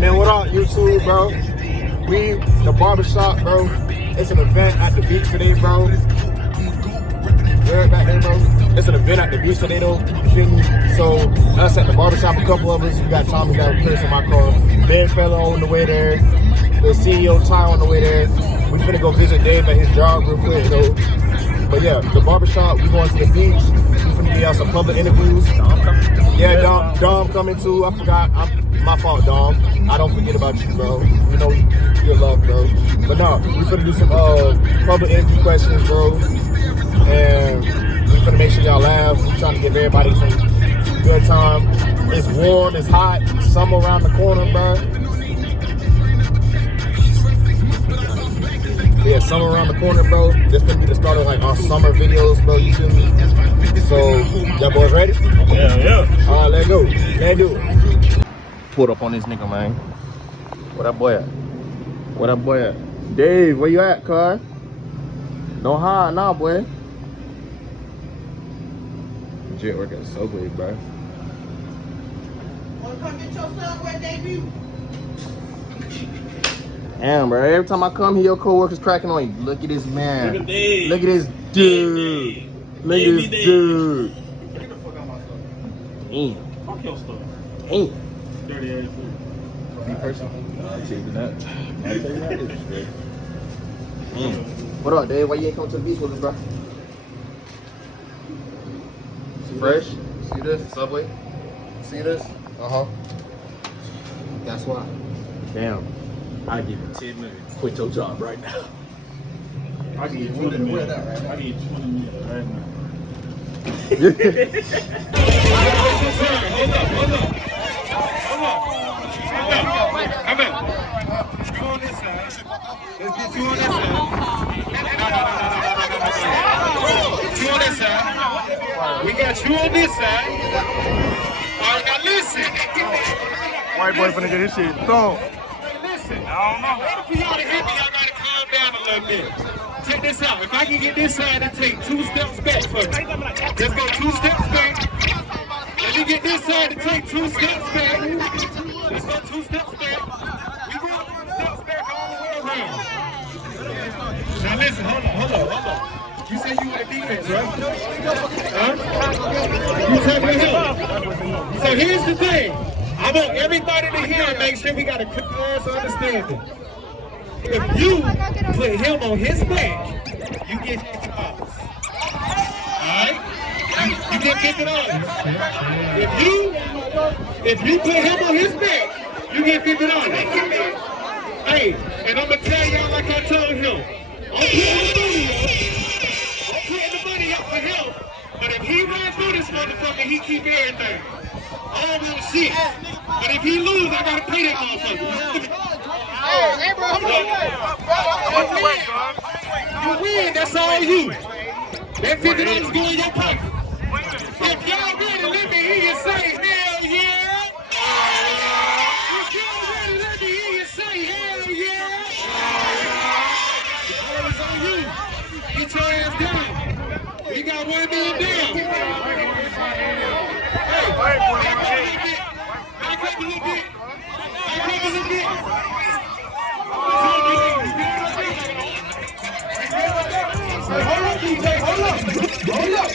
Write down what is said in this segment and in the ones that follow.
Man, what up, YouTube, bro? We, the barbershop, bro. It's an event at the beach today, bro. Where back there, bro? It's an event at the beach today, though. You feel me? So, us at the barbershop, a couple of us. We got Tommy, got a place in my car. Big fella on the way there. The CEO Ty on the way there. We finna go visit Dave at his job real quick, though. But yeah, the barbershop, we going to the beach. We finna give y'all some public interviews. Yeah, Dom coming too. I forgot. My fault, Dom. I don't forget about you, bro. You know your love, bro. But no, we finna do some public interview questions, bro. And we finna make sure y'all laugh. We trying to give everybody some good time. It's warm, it's hot, summer around the corner, bro. Yeah, summer around the corner, bro. This gonna be the start of like our summer videos, bro. You feel me? So, y'all boys ready? Yeah. All right, let's go. Let's do it. Pulled up on this nigga, man. Where that boy at? Where that boy at? Dave, where you at, cuz? Don't hide now, boy. Legit work at Subway, bro. Wanna come get your Subway debut? Damn, bro. Every time I come here, your co-workers cracking on you. Look at this man. Look at Dave. Look at this dude. Look at this dude. Get the fuck out my stuff. Damn. Fuck your stuff. Damn. Dirty ass food. Be personal. I'll tell you that. What up, Dave? Why you ain't come to the beach with us, bro? Fresh. See this? Subway. See this? Uh-huh. That's why. Damn. I give you 10 minutes. Quit your job right now. I give you 20 minutes. I give you 20 minutes right now. Hold up. Come on. You on this side. Let's get you on this side. You on this side. We got you on this side. All right, now listen. White boy finna get his shit thrown. Listen. I don't know. For y'all to hit me, y'all gotta calm down a little bit. Check this out. If I can get this side to take 2 steps back for me. Let's go 2 steps back. Let me get this side to take 2 steps back. Let's go 2 steps back. We go 2 steps back all the way around. Now listen, hold on. You said you were defense, right? Huh? You took me here. So here's the thing. I want everybody to hear and make sure we got a clear ass understanding. If you put him on his back, you get $50. Alright? You get $50. If you put him on his back, you get $50. Hey, and I'm gonna tell y'all like I told him. I'm putting the money up for him. But if he runs through this motherfucker, he keep everything. I don't want shit. But if he lose, I gotta pay that motherfucker. Hey, bro, you win, that's all you. That $50 go in your pocket. If y'all ready, let me hear you say hell yeah. If y'all ready, let me hear you say hell yeah. The ball is on you. Get your ass down. We got $1 million down. Hey, back up a little bit.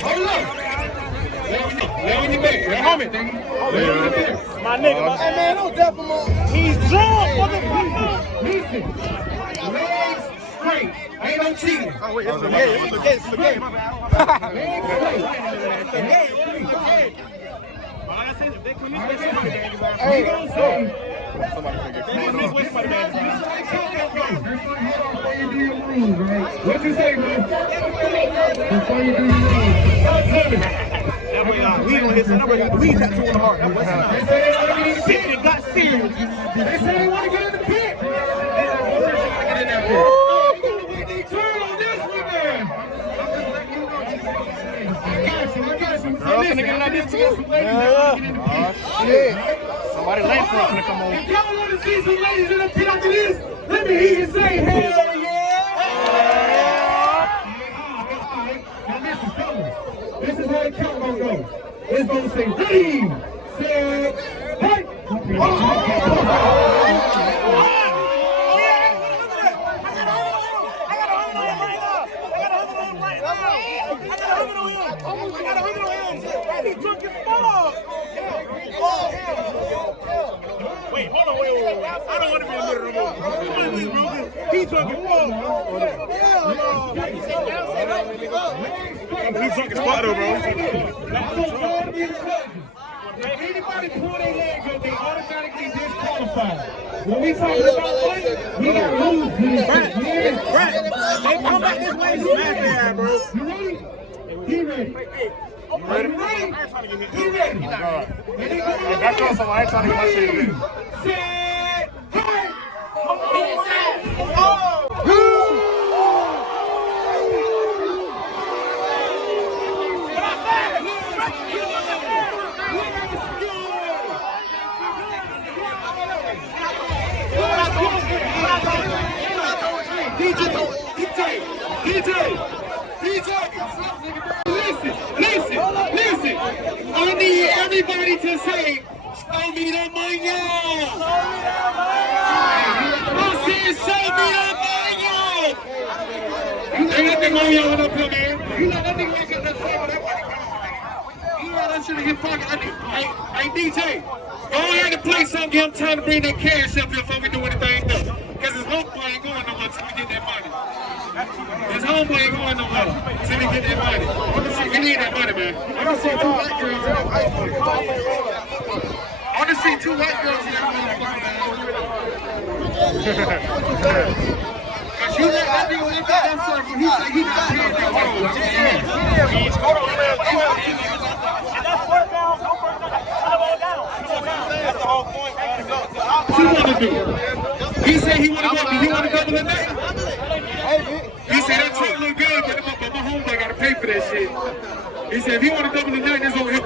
Hold up. Let me back. Homie. My nigga. Hey, man, don't dap him up. He's drunk, motherfucker. Listen. Legs straight. Ain't no cheating. Oh, wait, it's the game. My bad. Legs straight. Hey, somebody what you say, man? Before you do your we gonna hit some number. Got the weed tattoo on the heart. Shit, it got serious. They say they want to get in the pit. Get in that pit. Turn on this one, man. I got you. Girl, finna get in that pit too. Oh, shit. Somebody late for us to come on. If y'all want to see some ladies in the pit after this, let me hear you say hell yeah. Now listen, fellas. This is how the count gonna go. It's gonna say 3, 7, 8. Wait, hold on, wait. I don't want to be in the middle no more. He's talking wrong, bro. He's talking spot though, bro. If anybody pull their legs up, they automatically disqualified. When we talking about money, we got rules. Brett, they come back this way, smash their ass, bro. You ready? He ready. You ready? He ready. If that comes from, I ain't trying to get my shit in. Set. Hey. Listen. I need everybody to say, show me the money. I said, show me the money. Ain't nothing on y'all up here, man. You know that nigga ain't got that same that money. You know that shit in his pocket. Hey, DJ, go ahead and play something. Give him time to bring that cash up here before we do anything else. Because his homeboy ain't going nowhere until we get that money. His homeboy ain't going nowhere until we get that money. We need that money, man. I want to see two white girls in that motherfucker. I want to see two white girls in that motherfucker. Cause you let that nigga live that himself when he said he not paying that money. That's the whole point, man. What you want to do? He said he want to double the night. He said that truck look good, but my homeboy got to pay for that shit. He said if he want to double the night, that's on him.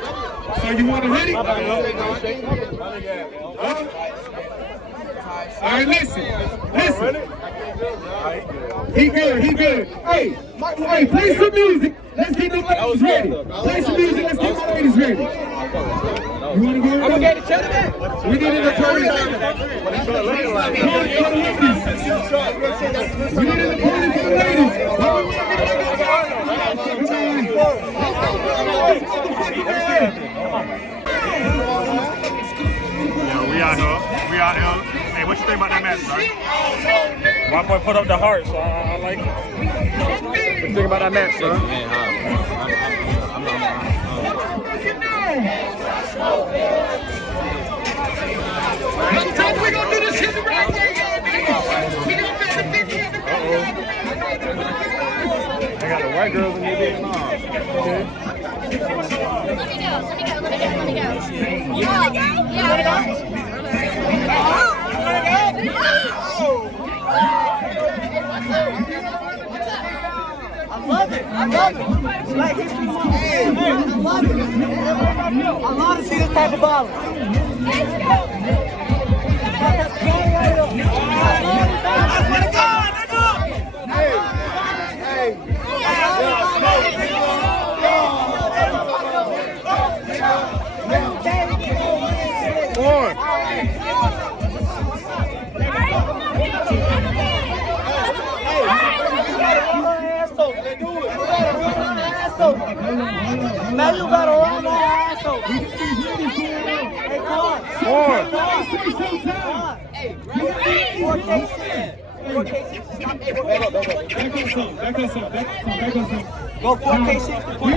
So you want to ready? All right, listen. He good. Hey, play some music. Let's get the ladies ready. Play some music. Let's get the ladies ready. You want to go? I'm going to get the gentleman. We need an attorney. We need an attorney for the ladies. Yeah, we out here. Hey, what you think about that match, bro? My boy put up the heart, so I like it. What you think about that match, bro? We gonna do this shit the right way, y'all. We gonna make the 50 in the They got the white girls in here. Okay. Let me go. You wanna go? I love it. Like history month. I love it. I love to see this type of bottle. Let's go. Man, you better run my ass over. Hey, come on. Hey, 4K6. Go 4K6 to 0.5.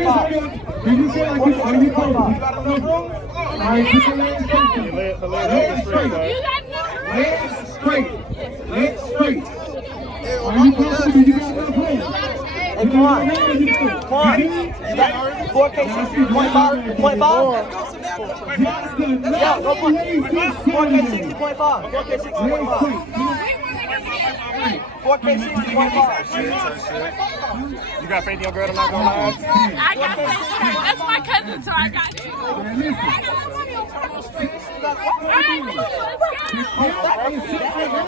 Legs straight. Are you comfortable? You got no play. Hey, come on. You got 4K6 to 0.5? Yeah, go 4K6 to 0.5. 4K6 to 0.5. 4K6 to 0.5. You got faith in your girl to not go live? I got faith in her. That's my cousin, so I got you. Alright,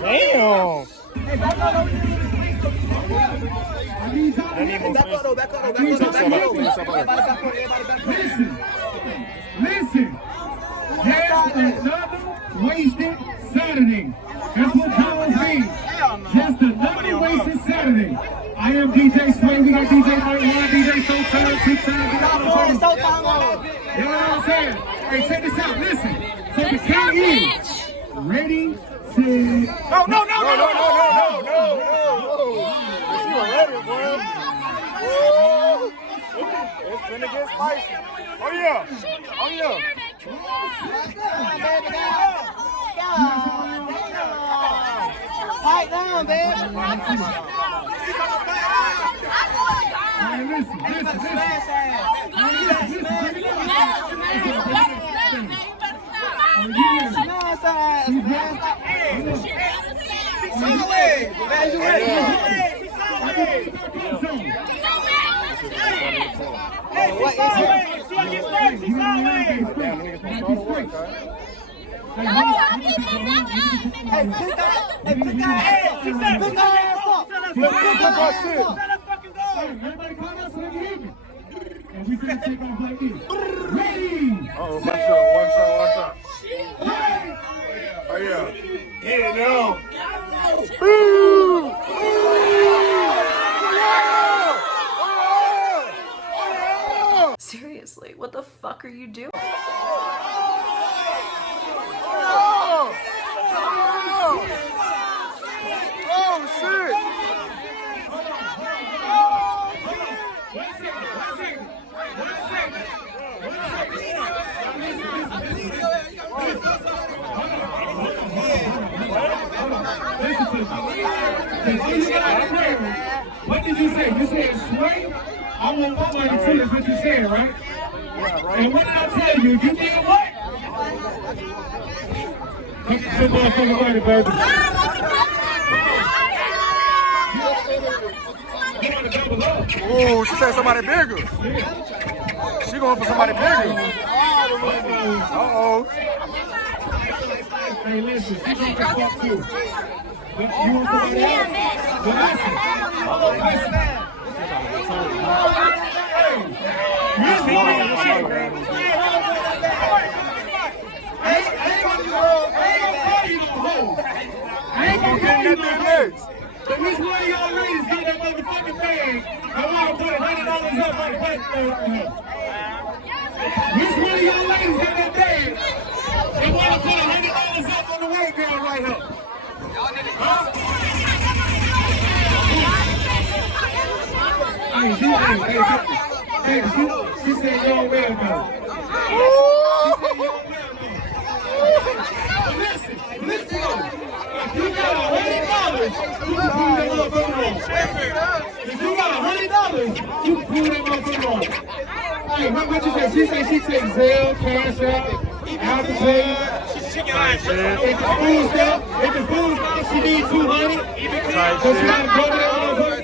Damn. Listen. There's another wasted Saturday. That's what Collins means. Just another wasted Saturday. I am DJ Sway. We got DJ Light, DJ Showtime, 2 times. You know what I'm saying? Hey, check this out. Listen. So the count is Ready, set. No. You ready, boy? It's finna get spicy. Oh yeah. Pipe down, baby. Listen. Everybody calm down so they can hear me. And we finna take off like this. Ready? Uh-oh, watch out. Oh yeah. Yeah, no. Seriously, what the fuck are you doing? Oh shit. What did you say? You said swing? I want my money too, that's what you said, right? Yeah, right. And what did I tell you? You did what? Put your motherfucking money, baby. Oh, she said somebody bigger. She going for somebody bigger. Uh-oh. Hey, listen, she's gonna get fucked too. But you want somebody else? But listen. I ain't gonna get that thing next. But which one of y'all ladies got that motherfucking thing? I want to put $100 up on the bank right here. Which one of y'all ladies got that thing? They want to put $100 up on the white girl right here. Huh? Hey, she said you're welcome. Listen. If you got $100, you can pull that motherfucker on. If you got $100, you can pull that motherfucker on. Hey, what you say? She said Zelle, Cash App, Apple Pay. If the food stuff, she needs $200. So she gotta go to that motherfucker.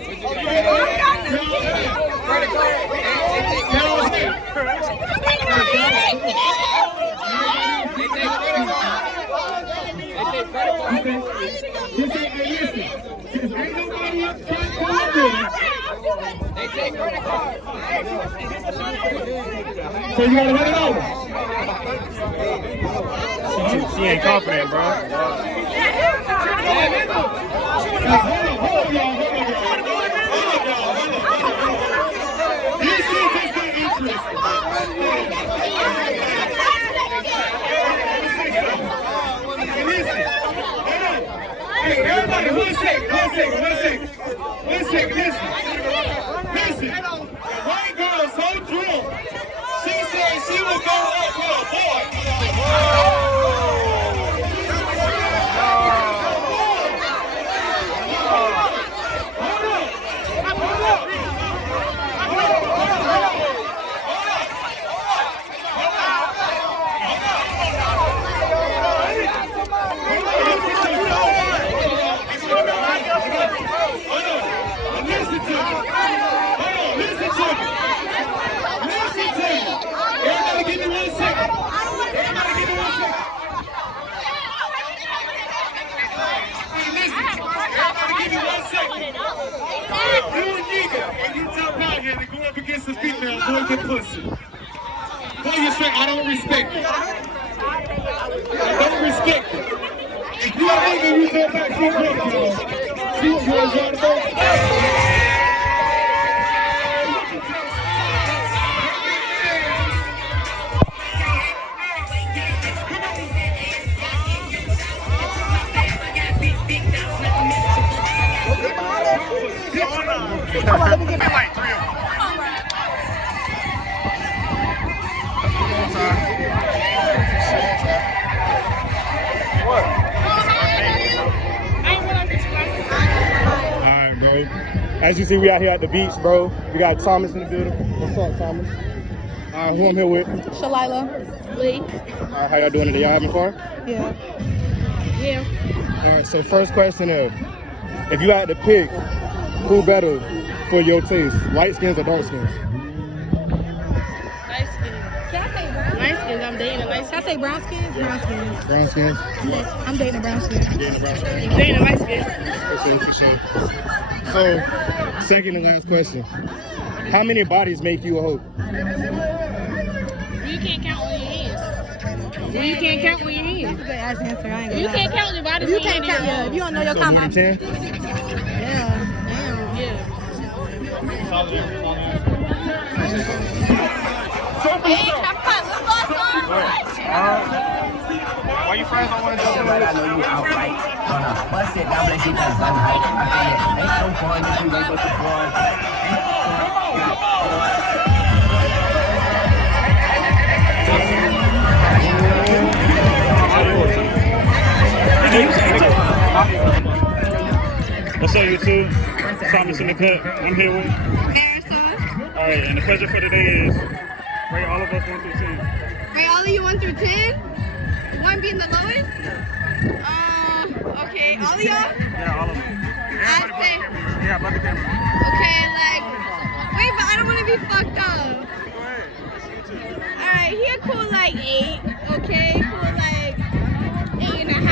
They take credit cards. So you gotta $100. She ain't confident, bro. Hey, everybody, one second. Listen. The white girl is so drunk. She said she would go up with a boy. Everybody give me 1 second. Hey, listen. Everybody give me 1 second. If you a nigga and you jump out here to go up against a female, boy, get pussy. Boy, you straight, I don't respect it. If you a nigga, you go back to your girl. She was on the boat. Come on, let me get back. Like 3 of them. What? Alright, bro. As you see, we out here at the beach, bro. We got Thomas in the building. What's up, Thomas? Who I'm here with? Shalila. Lee. How y'all doing today? Y'all having fun? Yeah. Yeah. Alright, so first question is, if you had to pick, who better for your taste, light skins or dark skins? Light skin. Can I say brown? Light skins. I'm dating a light skin. Can I say brown skins? Brown skins. Brown skins? I'm dating a brown skin. Dating a brown skin? I'm dating a light skin. For sure. So, second and last question. How many bodies make you a hoe? You can't count on your hands. You can't count on your hands. That's a good ass answer. I ain't gonna You lie. can't count your body. You can't count. Yeah, if you don't know your So count, you can 10? yeah. Damn. Yeah. Why you friends don't want to jump in? I know you outright gonna bust it down like you done done right. I feel it ain't no fun if you ain't but the fun. What's up, YouTube? Thomas in the cut. I'm here with Alright, and the question for today is rate all of us 1 through 10. Rate all of you 1 through 10? 1 being the lowest? Okay, all of y'all? Yeah, all of them. I'd say, Yeah, about the camera. okay, like, wait, but I don't want to be fucked up. Alright, he a cool like 8, okay? Cool like 8.5.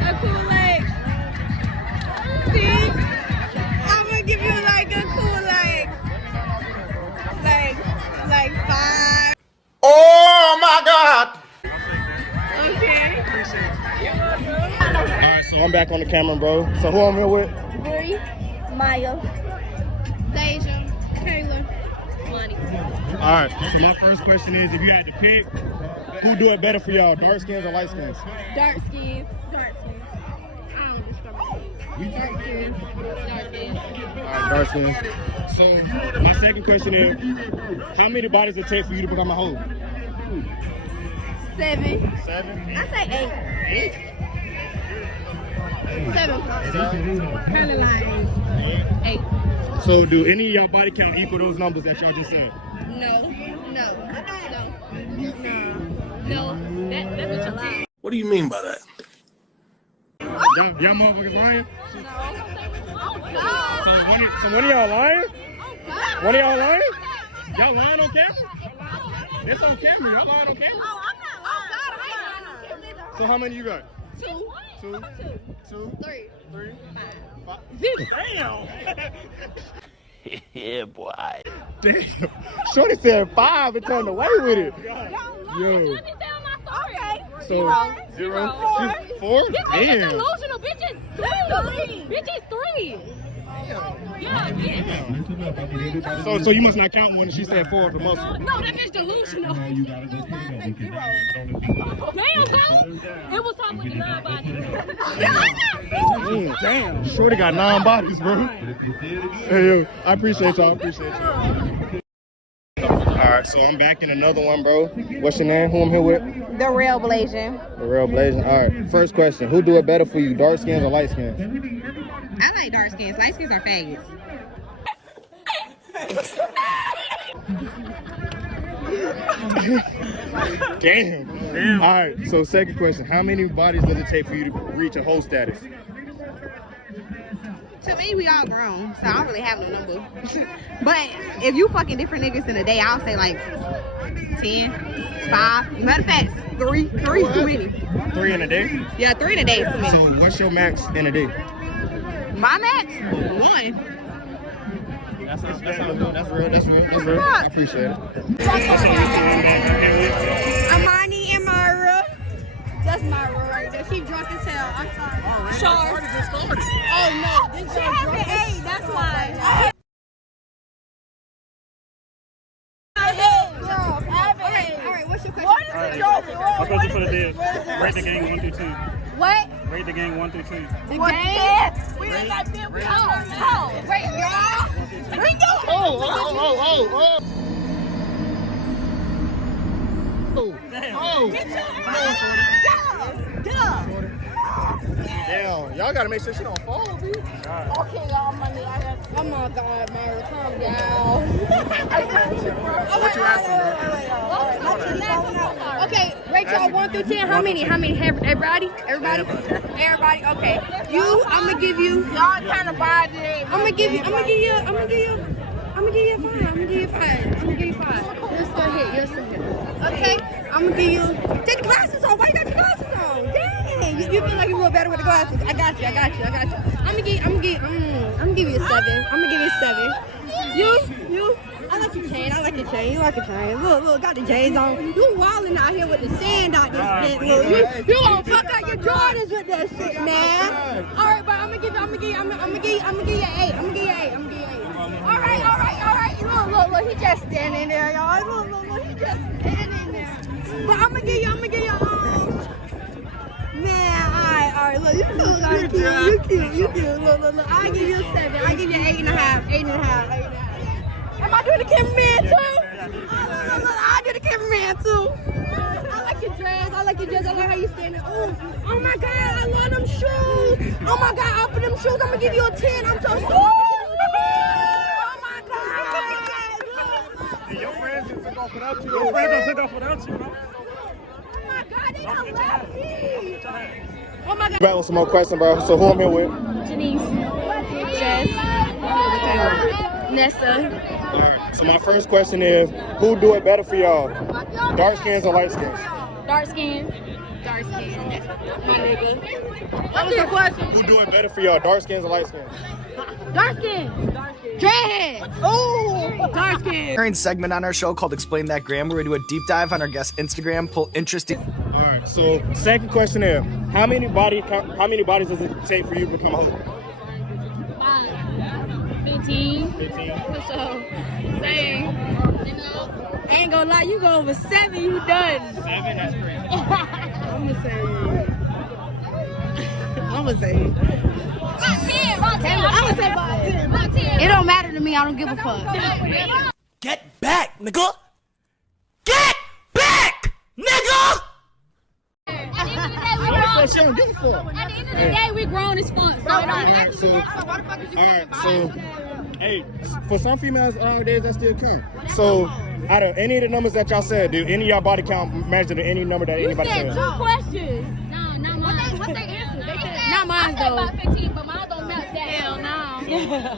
A cool like 6. I'm gonna give you like a cool like 5. Oh my God! Okay. Alright, so I'm back on the camera, bro. So who I'm here with? Bree, Maya, Deja, Kayla, Money. Alright, so my first question is, if you had to pick, who do it better for y'all, dark skins or light skins? Dark skins. Dark skins. I don't discriminate. Dark skins. Dark skins. Alright, dark skins. So my second question is, how many bodies does it take for you to become a hoe? 7. 7? I say 8. 7. Kind of like 8. So do any of y'all body count equal those numbers that y'all just said? No. That was a lie. What do you mean by that? Y'all motherfuckers lying? Oh, God. So one of y'all lying? One of y'all lying? Y'all lying on camera? It's on camera. Y'all lying on camera? Oh, I'm not lying. Oh, God, I ain't lying. So how many you got? 2. 2? 2? 3. 3? 5? Damn! Yeah, boy. Damn. Shorty said 5 and turned away with it. Yo. Let me tell my story. So, 0? 4? This is Damn. delusional. Bitch is 3. Bitch is 3. Yeah, bitch. So you must not count one and she said 4 of the muscle. No, that bitch delusional. Damn, bro. It was talking with the non-body. Damn. Shorty got 9 bodies, bro. Hey, yo, I appreciate y'all. Alright, so I'm back in another one, bro. What's your name? Who I'm here with? The real Blasian. The Real Blazing. Alright, first question. Who do it better for you, dark skins or light skins? I like dark skins. Light skins are faggots. Damn. Alright, so second question. How many bodies does it take for you to reach a hoe status? To me, we all grown, so I don't really have no number. But if you fucking different niggas in a day, I'll say like 10, 5. Matter of fact, 3. 3 is too many. 3 in a day? Yeah, 3 in a day is too many. So what's your max in a day? My max? 1. That's real. I appreciate it. Amani and Myra. That's Myra right there. She drunk as hell. I'm sorry. Sure. Oh no, this she has an 8. That's why. My question for the day is rate the game 1 through 10. What? Rate the game 1 through 10. The game? We ain't got them. Wait, y'all. We go. Damn, y'all gotta make sure she don't fall, dude. Okay, y'all, money. Oh my God, Mary, calm down. What you asking, bro? Okay, rate y'all 1 through 10. How many? Everybody? Everybody? Okay. You, I'm gonna give you. Y'all kind of bad today. I'm gonna give you 5. You're still here. Okay. I'm gonna give you. Take the glasses off. Why you got your glasses on? Dang. You feel like you look better with the glasses. I got you. I'm gonna give you a 7. You. I like your chain. You like your chain. Look, got the J's on. You wildin' out here with the sand out this shit. Look, you gonna fuck out your Jordans with that shit, man. All right, but I'm gonna give you an 8. All right. Look, he just standing there, y'all. Look, he just standing there. But I'm gonna give you, man, all right, look, you feel like you cute. Look, I'll give you a 7. I'll give you an 8.5. Am I doing the cameraman too? Look, I'll do the cameraman too. I like your dress. I like how you standing. Oh my God, I love them shoes. Oh my God, I'll put them shoes. I'm gonna give you a 10. I'm so sorry. Oh my God. Your friends just took off without you. Your friends don't take off without you, bro. Oh my God, they don't love me. Oh my God. Back with some more questions, bro. So who I'm here with? Janice. Jess. Nessa. All right. So my first question is, who do it better for y'all? Dark skins or light skins? Dark skin. My nigga. What was the question? Who do it better for y'all? Dark skins or light skins? Dark skin. Dreadhead. Oh, dark skin. Current segment on our show called Explain That Gram, where we do a deep dive on our guest Instagram, pull interesting. All right. So second question is, how many bodies does it take for you to become a host? 15. 15. For sure. Same. I ain't gonna lie, you go over 7, you done. 7? That's crazy. I'm gonna say. It don't matter to me. I don't give a fuck. Get back, nigga! Get back, nigga! At the end of the day, we grown as fuck. So it don't matter. So, hey, for some females nowadays, that still count. So, out of any of the numbers that y'all said, do any of y'all body count measure to any number that anybody said? You said 2 questions. No, not mine. What's their answer? They said, not mine, though. I said about 15, but mine don't melt that. Hell no.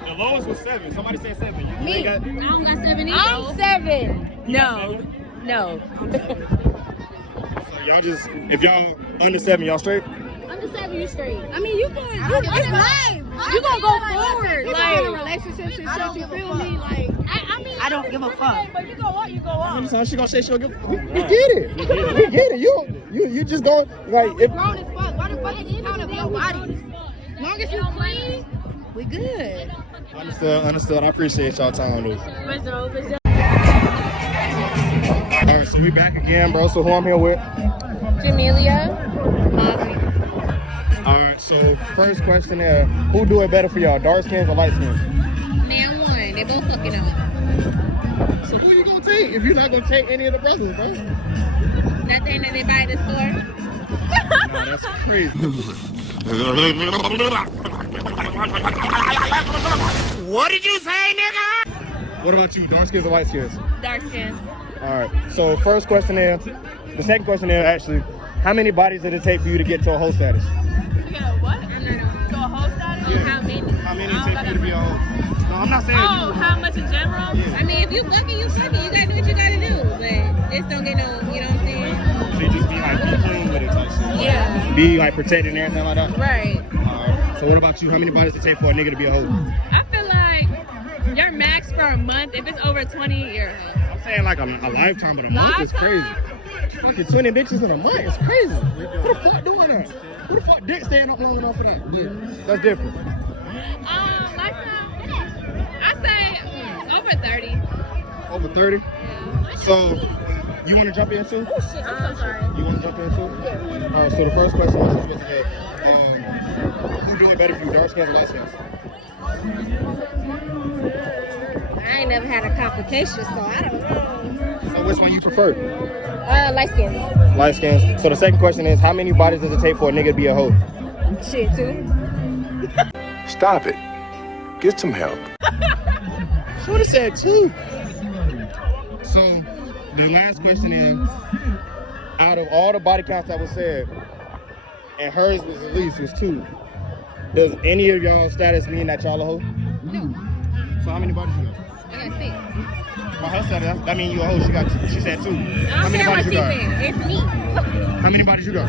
The lowest was 7. Somebody said 7. Me. I don't got 7 either. I'm 7. No. So y'all just, if y'all under 7, y'all straight? Under 7, you straight. I mean, you going, it's life. You gonna go forward. Like, in a relationship, you feel me? Like, I mean, I don't give a fuck. But you go up, you go up. So she gonna say she'll give. We get it. We get it. You just go like if. Grown as fuck. Why the fuck is you counting your body? As long as you clean, we good. Understood. I appreciate y'all time on this. What's up? All right, so we back again, bro. So who I'm here with? Jamelia. All right, so first question is, who do it better for y'all, dark skins or light skins? Man, 1. They both fucking up. So who you gonna take if you're not gonna take any of the brothers, bro? That thing that they buy at the store. No, that's crazy. What did you say, nigga? What about you, dark skins or light skins? Dark skin. All right, so first question is, the second question is actually, how many bodies did it take for you to get to a host status? You got a what? No. To a host status? Yeah. How many? How many did it take for you to be a host? No, I'm not saying Oh, you. how much in general? Yeah. I mean, if you fucking, you fucking. You gotta do what you gotta do. But just don't get no, you know what I'm saying? So you just be like, be clean with it type shit. Yeah. Be like protecting and everything like that. Right. So what about you? How many bodies does it take for a nigga to be a host? I feel like your max for a month, if it's over 20, you're a hoe. I'm saying like a lifetime, but a month is crazy. Fucking 20 bitches in a month is crazy. Who the fuck doing that? Who the fuck dick staying up long enough for that? Yeah, that's different. Lifetime, I say over 30. Over 30? Yeah. So You want to jump in too? Oh shit, I'm so sorry. You want to jump in too? All right, so the first question was supposed to be, who do it better for you, dark skins or light skins? I ain't never had a complication, so I don't know. So which one you prefer? Light skin. Light skins. So the second question is, how many bodies does it take for a nigga to be a hoe? Shit, too. Stop it. Get some help. Should have said 2. So the last question is, out of all the body counts that was said, and hers was at least was 2, does any of y'all status mean that y'all a hoe? No. So how many bodies you got? I got 6. By her status, that mean you a hoe. She said 2. How many bodies you got? It's me. How many bodies you got?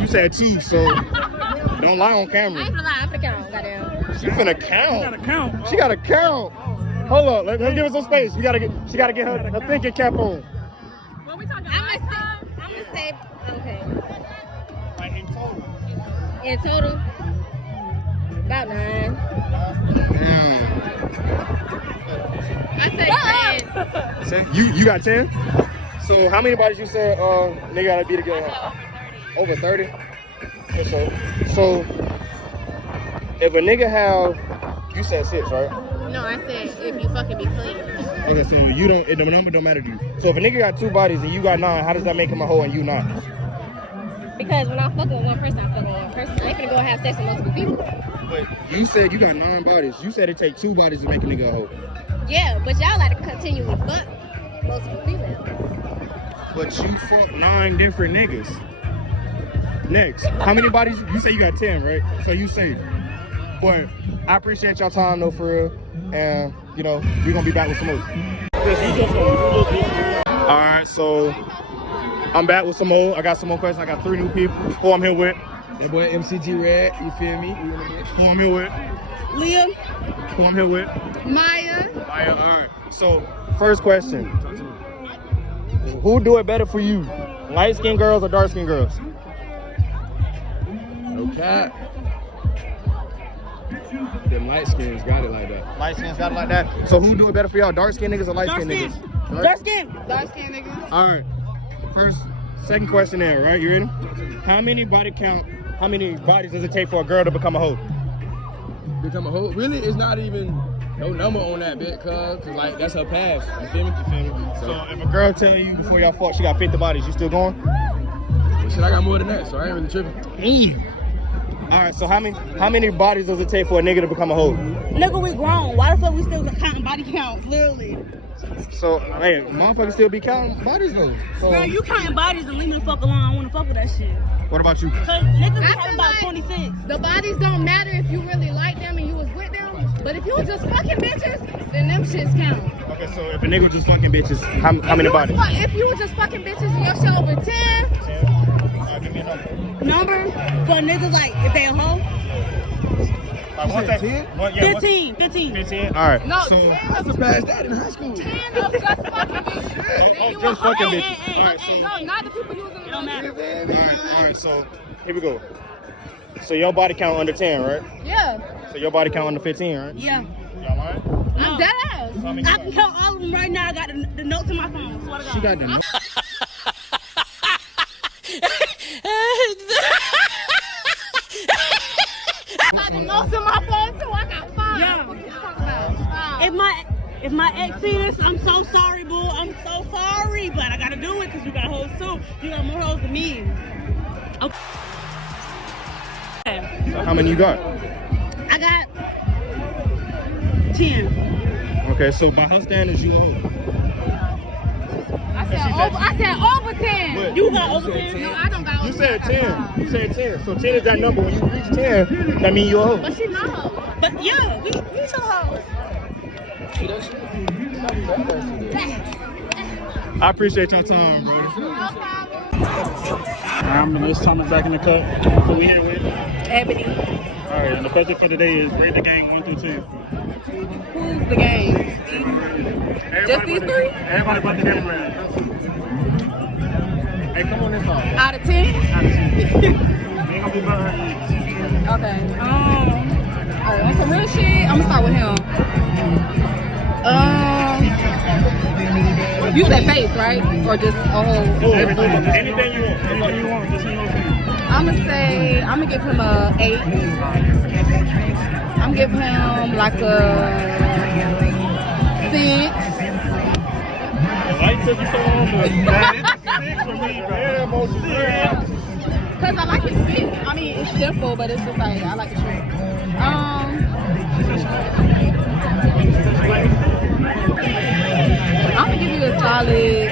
You said 2, so don't lie on I ain't camera. gonna lie, I'm finna count, goddamn. She finna count. Gotta count. She gotta count. Hold up, let's give her some space. She gotta get her thinking cap on. What we talking I'm gonna say, okay. Like in total. In total, about 9. Damn. I said 10. You got 10? So how many bodies you said nigga gotta be together? Over 30? So if a nigga have, you said 6, right? No, I said if you fucking be clean. Okay, so you don't, the number don't matter to you. So if a nigga got 2 bodies and you got 9, how does that make him a hoe and you not? Because when I'm fucking with one person, I'm fucking with one person. I ain't finna go have sex with multiple people. But you said you got 9 bodies. You said it take 2 bodies to make a nigga a hoe. Yeah, but y'all like to continually fuck multiple females. But you fuck 9 different niggas. Next, how many bodies? You say you got 10, right? So you safe. But I appreciate y'all time though, for real. And you know, we're gonna be back with some more. Alright, so I'm back with some more. I got some more questions. I got 3 new people. Who I'm here with? Your boy MCG Red, you feel me? Who I'm here with? Liam, Who I'm here with? Maya. Alright. So, first question. Who do it better for you? Light skinned girls or dark skinned girls? No cap. Them light skins got it like that. Light skins got it like that. So who do it better for y'all? Dark skinned niggas or light skinned niggas? dark skin. Dark skin nigga. Alright. Second question there, right? You ready? How many bodies does it take for a girl to become a hoe? Become a hoe? Really? It's not even no number on that bit, cuz like that's her past. You feel me? So if a girl tell you before y'all fuck she got 50 bodies, you still going? Shit, I got more than that, so I ain't really tripping. Hey. Alright, so how many bodies does it take for a nigga to become a hoe? Nigga, we grown. Why the fuck we still counting body counts? Literally. So, hey, motherfuckers still be counting bodies though. So, Girl, you counting bodies and leave me the fuck alone. I wanna fuck with that shit. what about you? Cause niggas be I having feel about like 26. the bodies don't matter if you really like them and you was with them. But if you was just fucking bitches, then them shits count. Okay, so if a nigga was just fucking bitches, how many bodies? If you was just fucking bitches and your shit over 10, Give me a number. Number for niggas like if they a hoe? Like one thing. 15. 15. All right. no, So, 10 I surpassed that in high school. 10 of just fucking bitches. Then oh, you just a hoe. fucking bitches. All right. So, No, not the people using the Don't matter. all right. So here we go. So your body count under 10, right? Yeah, So your body count under 15, right? Yeah. Y'all right? I'm dead ass. So how many I you can got? count all of them right now. I got the notes in my phone. Swear to God. She got the. I got the notes in my phone too. I got 5. Yeah. What you talking about? 5. If my ex sees this, I'm so sorry, boo. I'm so sorry, but I gotta do it because you got hoes too. You got more hoes than me. Okay. So how many you got? I got 10. Okay, so by her standards, you a hoe. I said over 10. What? You got over 10. No, I don't got over You said 10. 10. You said 10. So 10 is that number. When you reach 10, that means you're a hoe. But she not hoe. But yeah, we some hoes. I appreciate your time, bro. No problem. This Thomas back in the cut. Who we here with? Ebony. Alright, and the question for today is rate the gang 1 through 10. Who's the game? Just these 3? Everybody but the camera. Hey, come on this side. Out of 10? Ain't gonna be behind you. Okay. On some real shit, I'm gonna start with him. You said face, right? Or just a whole? Everything. Anything you want. Anything you want. Just I'm gonna give him a 8. I'm gonna give him like a 6. Light took you so long, but it's 6 for me, bro. Cause I like his fit. I mean, it's simple, but it's just like I like the shirt. I'm gonna give you a solid.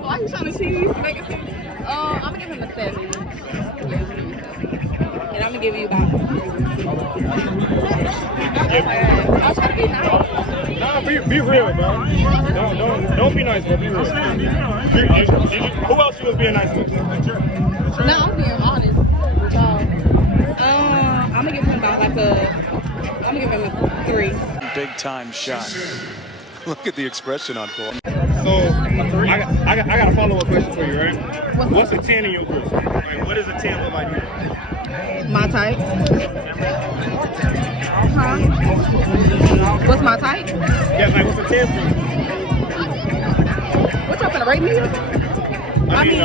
Why are you trying to cheese? Make it I'm gonna give him a 7. And I'm gonna give you about. I'll try to be nice. Nah, be real, bro. Don't be nice, bro. Be real. Who else you was being nice to? No, I'm being honest with y'all. I'm gonna give him about like a. I'm gonna give him a 3. Big time shot. Look at the expression on Cole. So I got a follow-up question for you, right? What's a 10 in your group? Like, what does a 10 look like to you? My type. Huh? What's my type? Yeah, like what's a 10 for you? What y'all gonna rate me or something? I mean,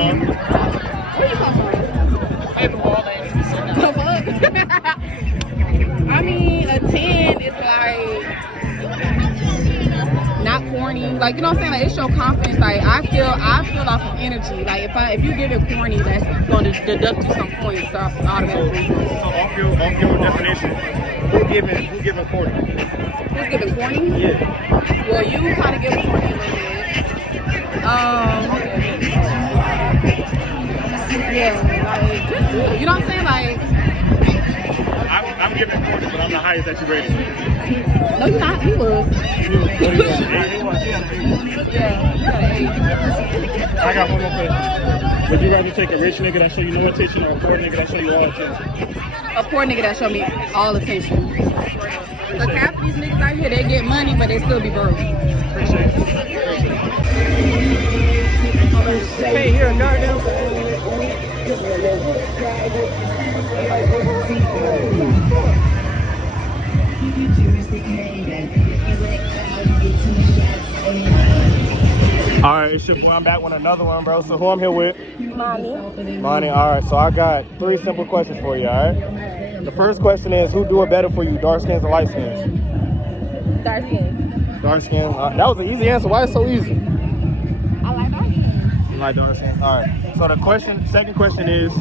where you come from? The fuck? I mean, a 10 is like not corny. Like, you know what I'm saying? Like, it show confidence. Like, I feel off of energy. Like, if you give it corny, that's going to deduct you some points automatically. So off your definition, who giving corny? Who's giving corny? Yeah. Well, you kind of give corny a little bit. Yeah, like, you know what I'm saying? Like, I'm giving corny, but I'm the highest that you rated. no, you're not. He was. Yeah, you got an 8. I got one more question. Would you rather take a rich nigga that show you no attention or a poor nigga that show you all attention? A poor nigga that show me all attention. Because half of these niggas out here, they get money, but they still be broke. Appreciate it. Hey, here, goddamn. All right, it's your boy. I'm back with another one, bro. So who I'm here with? Money. All right, so I got 3 simple questions for you, all right? The first question is, who do it better for you, dark skins or light skins? Dark skin. Dark skin. That was an easy answer. Why is it so easy? I like dark skin. You like dark skins? All right. So the second question is,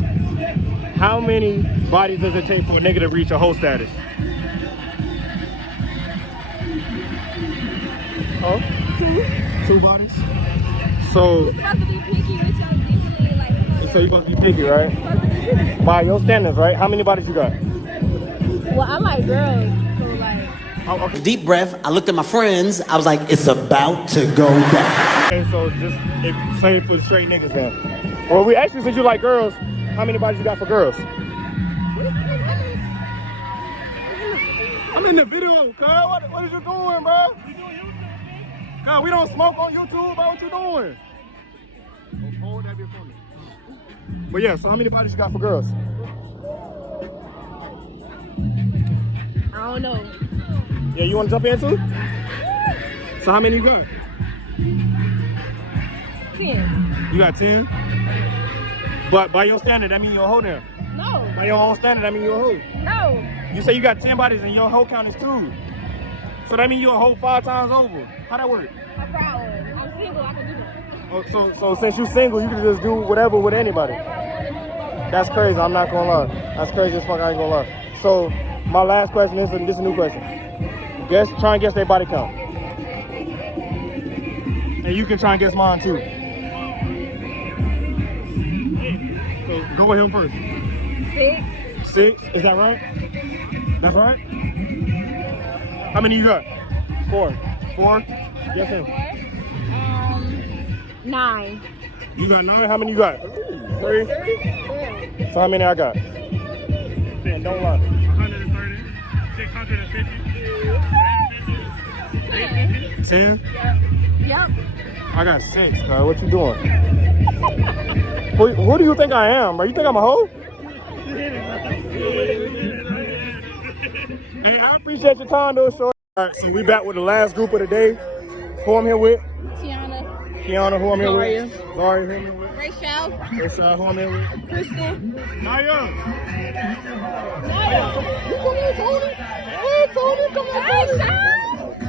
how many bodies does it take for a nigga to reach a hoe status? Oh? 2 bodies? So, You're supposed to be picky with your usually like. so you're supposed to be picky, right? By your standards, right? How many bodies you got? Well, I like girls, so like. Oh, okay. Deep breath. I looked at my friends. I was like, it's about to go down. Okay, so just say for the straight niggas then. Well, we actually, since you like girls, how many bodies you got for girls? I'm in the video, cuz. What is you doing, bro? Cuz, we don't smoke on YouTube, bro. What you doing? Hold that bit for me. But yeah, so how many bodies you got for girls? I don't know. Yeah, you want to jump in too? So how many you got? 10. You got 10? But by your standard, that means you're a hoe now. No. By your own standard, that means you're a hoe. No. You say you got 10 bodies and your hoe count is 2. So that means you're a hoe 5 times over. How that work? No problem. I'm single. I can do that. Oh, so since you're single, you can just do whatever with anybody. That's crazy. I'm not gonna lie. That's crazy as fuck. I ain't gonna lie. So my last question is, and this is a new question. Try and guess their body count. And you can try and guess mine too. So go with him first. 6. 6? Is that right? That's right? How many you got? 4. 4? Yes, him. 9. You got 9? How many you got? 3? So how many I got? 10, don't lie. 130, 650. 10? Yep. I got 6, bro. What you doing? Who do you think I am, bro? You think I'm a hoe? Hey, I appreciate your time, though, short. All right, so we back with the last group of the day. Who I'm here with? Kiana, who I'm here with? Zaria, who I'm here with? Rachel. Rachel, who I'm here with? Kristen. Naya.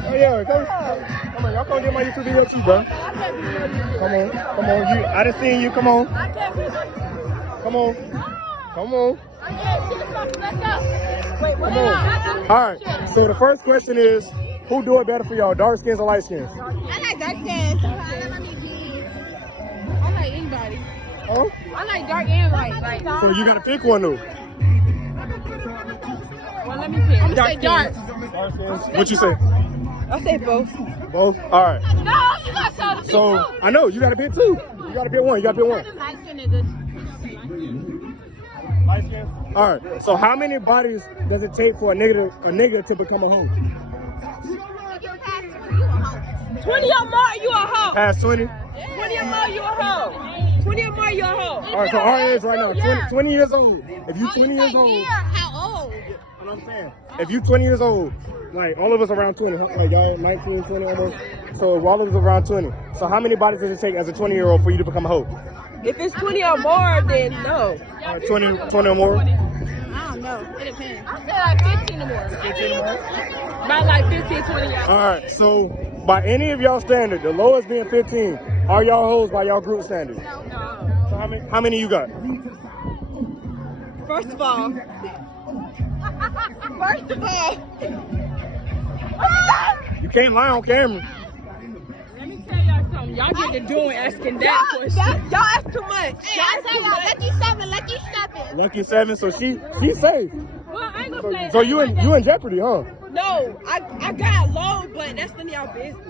Oh yeah, come on, y'all come get my YouTube video too, bro. Come on. I done seen you. Come on. Come on. Wait, what? All right. So the first question is, who do it better for y'all, dark skins or light skins? I like dark skin. I like anybody. Oh. I like dark and light. So you gotta pick one though. Well, let me pick. I'm gonna say dark. Dark skins. What you say? I say both. Both. All right. No, you gotta tell the So I know you gotta pick two. You gotta pick one. Light skin niggas. Light skin. All right. So how many bodies does it take for a nigga to become a hoe? 20 or more, you a hoe. Past 20. 20 or more, you a hoe. 20 or more, you a hoe. All right. So our age right now, 20 years old. If you 20 years old. How old? You know what I'm saying? If you 20 years old, like all of us around 20, like y'all 19, 20 almost. So if all of us around 20. So how many bodies does it take as a 20-year-old for you to become a hoe? If it's 20 or more, then no. 20 or more? I don't know. It depends. I say like 15 or more. 15 or more? About like 15, 20 years. All right. So by any of y'all standard, the lowest being 15, are y'all hoes by y'all group standard? No. So how many you got? First of all. You can't lie on camera. Let me tell y'all something. Y'all get to doing asking that question. Y'all ask too much. Hey, I tell y'all, lucky 7. Lucky 7, so she's safe. Well, I ain't gonna say. So you in jeopardy, huh? No, I got low, but that's none of y'all business.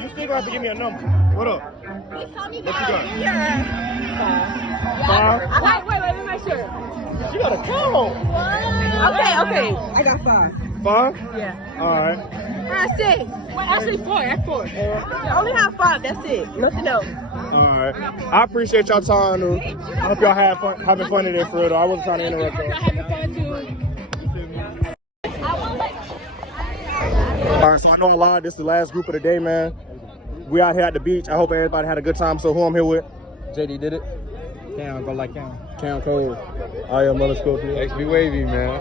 You still gonna have to give me a number. What up? What you got? Yeah. 5? Wait, let me make sure. She got a count. Okay. I got 5. 5? Yeah. All right. 6. Well, actually 4. That's 4. I only have 5. That's it. Nothing else. All right. I appreciate y'all time, though. I hope y'all having fun today for real, though. I wasn't trying to interrupt y'all. Having fun too. All right, so I know a lot. This is the last group of the day, man. We out here at the beach. I hope everybody had a good time. So who I'm here with? JD did it. Cam, go like Cam. Cam Cole. I am Scorpio. XB Wavy, man.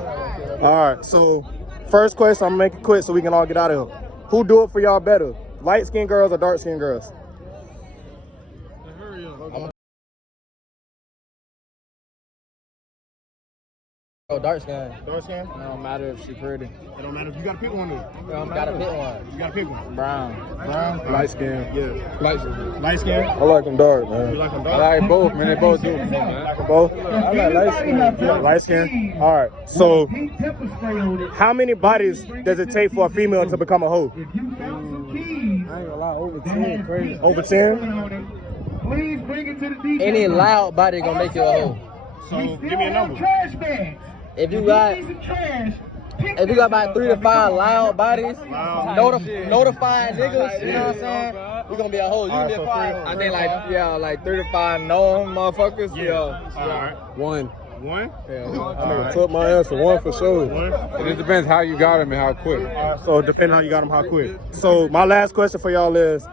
All right, so first question, I'm gonna make it quick so we can all get out of here. Who do it for y'all better? Light-skinned girls or dark-skinned girls? Oh, dark skin. Dark skin? It don't matter if she pretty. It don't matter if you gotta pick one though. You gotta pick one. You gotta pick one. Brown. Light skin. Yeah. Light skin? I like them dark, man. You like them dark? I like both, man. They both do it for me, man. Like them both? I like light skin. Light skin? All right. So, how many bodies does it take for a female to become a hoe? I ain't gonna lie, over 10. Crazy. Over 10? Any loud body gonna make you a hoe. So, give me a number. If you got about 3 to 5 loud bodies, notifying niggas, you know what I'm saying? You're gonna be a hoe. You gonna be a fire. I think like 3 to 5 known motherfuckers. Yeah. All right. One. One? Yeah. I took my ass for one for sure. It just depends how you got him and how quick. So depending how you got them, how quick. So my last question for y'all is,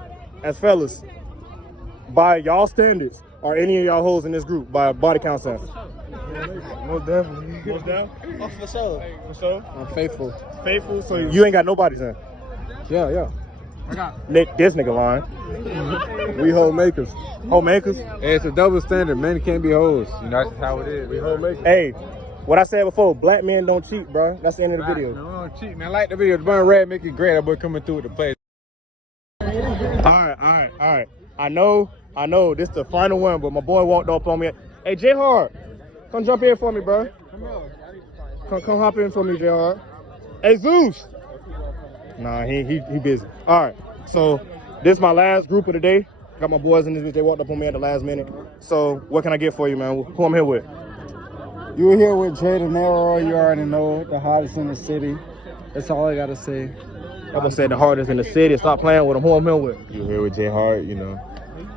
as fellas, by y'all standards, are any of y'all hoes in this group by body count standards? Most definitely. Most definitely? Oh, for sure. For sure? I'm faithful. Faithful? So you ain't got nobody's in? Yeah. Nick, this nigga lying. We hoe makers. Hoe makers? Hey, it's a double standard. Men can't be hoes. You know, that's how it is. We hoe makers. Hey, what I said before, black men don't cheat, bro. That's the end of the video. No, I don't cheat, man. I like the video. The burn red make it great. That boy coming through with the play. All right. I know this is the final one, but my boy walked up on me. Hey, J Hard, come jump in for me, bro. Come hop in for me, J Hard. Hey, Zeus. Nah, he busy. All right, so this is my last group of the day. Got my boys in this bitch. They walked up on me at the last minute. So what can I get for you, man? Who I'm here with? You were here with Jay De Niro. You already know, the hottest in the city. That's all I gotta say. I'm gonna say the hardest in the city. Stop playing with him. Who I'm here with? You here with J Hard, you know.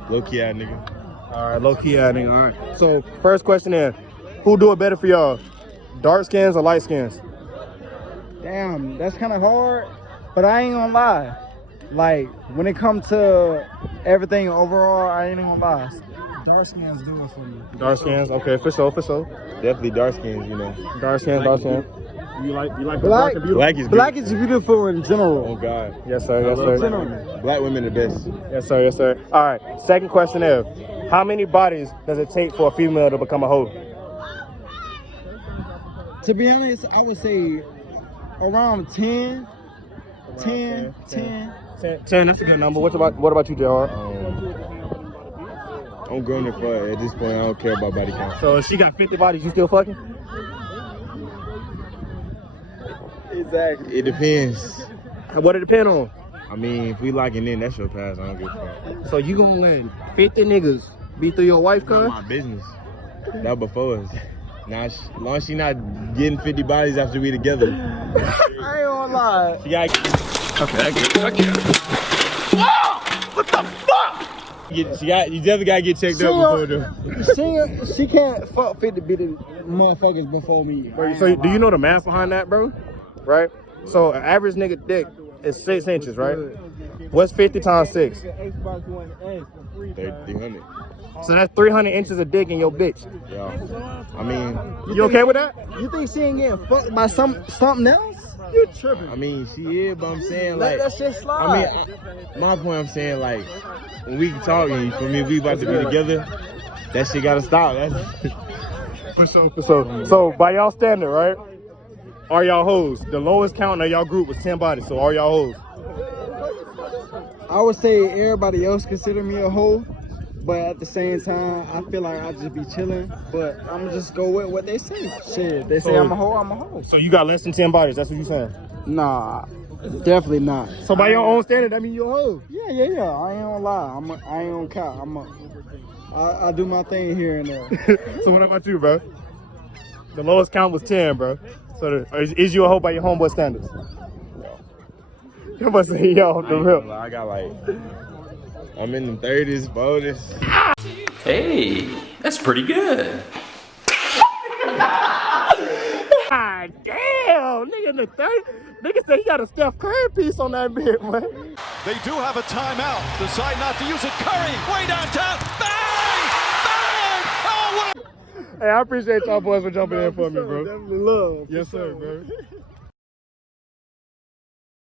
Low key ass nigga. All right, low key ass nigga. All right. So first question is, who do it better for y'all? Dark skins or light skins? Damn, that's kind of hard. But I ain't gonna lie. Like, when it comes to everything overall, I ain't gonna lie. Dark skins do it for me. Dark skins, okay, for sure, for sure. Definitely dark skins, you know. Dark skins, dark skins. You like Black, dark and beautiful? Black is Black is beautiful in general. Oh God. Yes, sir. Yes, I sir. love black women the best. Yes, sir. Yes, sir. All right. Second question is, how many bodies does it take for a female to become a hoe? To be honest, I would say around 10. 10. 10, that's a good number. What about you, Gerard? I'm going there for at this point. I don't care about body count. So if she got 50 bodies, you still fucking? Exactly. It depends. What it depend on? I mean, if we locking in, that's your pass. I don't give a fuck. So you gonna let 50 niggas be through your wife, cuz? Not my business. That before us. Now, as long as she not getting 50 bodies after we together. I ain't gonna lie. She got. Okay, okay. What the fuck? You definitely gotta get checked up before though. She can't fuck 50 bitty motherfuckers before me. So do you know the math behind that, bro? Right? So an average nigga dick is 6 inches, right? What's 50 times 6? 300. So that's 300 inches of dick in your bitch. Yeah. I mean, you okay with that? You think she ain't getting fucked by something else? You tripping. I mean, she is, but I'm saying Let like. that shit slide. I mean, my point, I'm saying like, when we talking, for me, we about to be together. That shit gotta stop. That's For sure, for sure. So by y'all standard, right? Are y'all hoes? The lowest count of y'all group was 10 bodies. So are y'all hoes? I would say everybody else consider me a hoe, but at the same time, I feel like I just be chilling. But I'm just go with what they say. Shit, they say I'm a hoe, I'm a hoe. So you got less than 10 bodies. That's what you saying? Nah, definitely not. So by your own standard, that mean you a hoe? Yeah. I ain't gonna lie. I ain't gonna count. I do my thing here and there. So what about you, bro? The lowest count was 10, bro. So is you a hoe by your homeboy standards? You must say, yo, the real. I got like, I'm in the 30s, 40s. Hey, that's pretty good. God damn, nigga in the 30s. Nigga said he got a Steph Curry piece on that bit, man. They do have a timeout. Decide not to use it. Curry, way downtown. Bang! Bang! Oh, what a... Hey, I appreciate y'all boys for jumping in for me, bro. Definitely love. Yes, sir, bro.